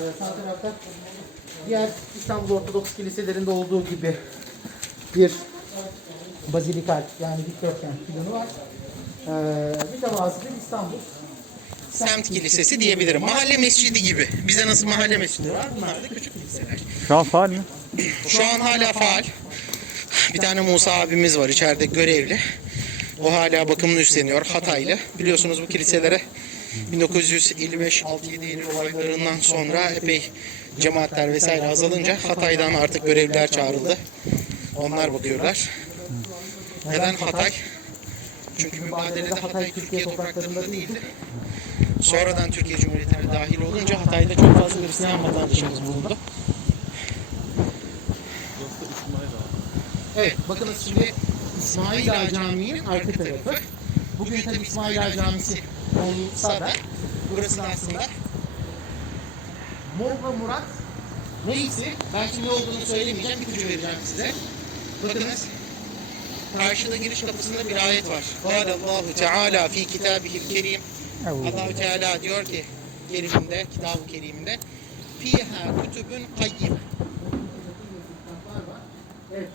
Ee, sağ tarafta diğer İstanbul Ortodoks kiliselerinde olduğu gibi bir bazilikal yani dikdörtgen planı var. Ee, bir İstanbul Semt kilisesi diyebilirim. Mahalle mescidi gibi. Bize nasıl mahalle mescidi var? Bunlar da küçük kiliseler. Şu an faal mi? Şu an hala faal. Bir tane Musa abimiz var içeride görevli. O hala bakımını üstleniyor Hataylı. Biliyorsunuz bu kiliselere 1955 6-7 Eylül olaylarından sonra epey cemaatler vesaire azalınca Hatay'dan artık görevliler çağrıldı. Onlar bakıyorlar. Neden Hatay? Çünkü mübadelede Hatay Türkiye topraklarında değildi. Sonradan Türkiye Cumhuriyeti'ne dahil olunca Hatay'da çok fazla Hristiyan vatandaşımız bulundu. Evet, bakınız şimdi İsmail Ağa Camii'nin arka tarafı. Bugün tabii İsmail Ağa Camisi olsa da burası da aslında Molla Murat Reisi. Ben şimdi ne olduğunu söylemeyeceğim, ipucu vereceğim size. Bakınız, karşıda giriş kapısında bir ayet var. Allahu Teala fi kitabihil kerim. Allahu Teala diyor ki keriminde, kitab-ı keriminde fiha kütübün kayyim. Evet,